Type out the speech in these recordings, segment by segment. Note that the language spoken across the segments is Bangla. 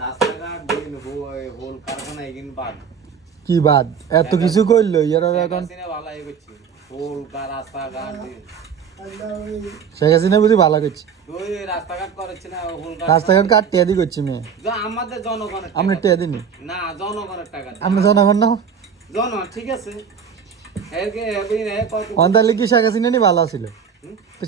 রাস্তাঘাট দিন হোল কারখানা এগিন বাদ কি বাদ এত কিছু করলো ইয়ারা এখন ভালো হয়ে গেছে হোল রাস্তাঘাট দিন শেখ হাসিনা বুঝি ভালো করছে তুই রাস্তাঘাট করেছি না হোল রাস্তাঘাট কাট টিয়া দি করছি মেয়ে আমাদের জনগণের আমরা টিয়া দিনি না জনগণের টাকা আমরা জনগণ না জনগণ ঠিক আছে অন্তালে কি শেখ হাসিনা নি ভালো ছিল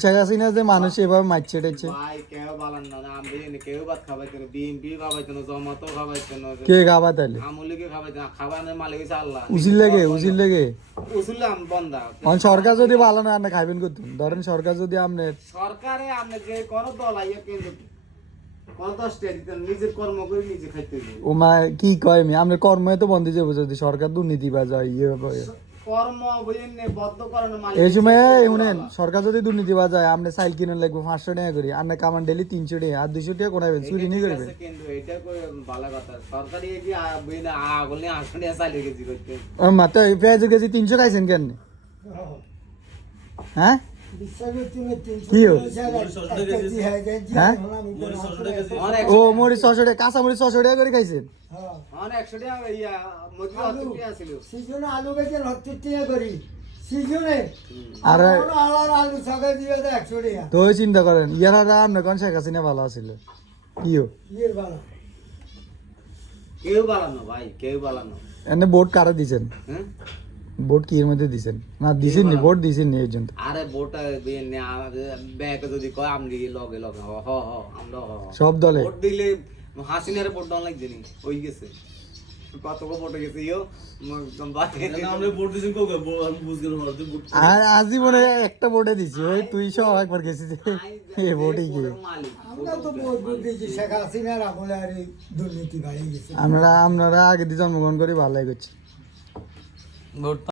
শেখ হাসিনা যে মানুষ এভাবে মারছে টেছে ভাই কেউ বালান না আমি কেউ ভাত খাবাইতেন বিএনপি খাবাইতেন জমাতো খাবাইতেন কে খাবা তাইলে আমলিকে খাবাইতেন খাবানোর মালিক হইছে আল্লাহ উচিল লাগে উসুলাম বন্দা সরকার যদি ভালো না আপনি খাইবেন করতেন ধরেন সরকার যদি আপনি সরকারে আপনি যে কোন দল আইয়া কিন্তু কোন দশটা দিতেন নিজের কর্ম করে নিজে খাইতে ও মা কি কয় আমি আপনার কর্মে তো বন্ধ যাবো যদি সরকার দুর্নীতি বা যায় ইয়ে কর্ম বইনে বদ্ধ করানোর মালিক এই সময় শুনেন সরকার যদি দুর্নীতি বা যায় আপনি সাইল কিনে লাগবে 500 টাকা করে আর না কামান ডেলি 300 টাকা আর 200 টাকা কোনাবেন চুরি নি করবেন কিন্তু এটা কই ভালো কথা সরকারি কি বইনা আগল নি আসনে চালিয়ে গেছি করতে ও মা তো পেঁয়াজ কেজি 300 খাইছেন কেন হ্যাঁ কি ও মরিচ 600 টাকা কাঁচা মরিচ 600 টাকা করে খাইছেন অনেক 100 টাকা ইয়া মজুরি 100 টাকা ছিল সিজনে আলু বেচে 70 টাকা করি সিজনে আর আলু ছাগল দিয়ে 100 টাকা তো চিন্তা করেন ইয়ারা আপনি কোন শেখ হাসিনা ভালো আছিল কিও ইয়ের ভালো কেউ বালানো ভাই কেউ বালানো এনে ভোট কারা দিছেন হ্যাঁ ভোট কি এর মধ্যে দিছেন না দিছেন নি ভোট দিছেন নি এজন্য আরে ভোট ব্যাংক যদি কয় আমি লগে লগে হ হ হ আমরা হ সব দলে ভোট দিলে হাসিনারে ভোট দেওয়া লাগছে নি ওই গেছে কত ভোট গেছে ইও আর আজীবনে একটা ভোটে দিছি ওই তুই সব একবার গেছিস এই ভোটই কি আমরা তো ভোট দিয়েছি শেখ হাসিনার আমলে আর দুর্নীতি বাড়িয়ে গেছে আপনারা আগে দিয়ে জন্মগ্রহণ করে ভালো লাগছে ভোট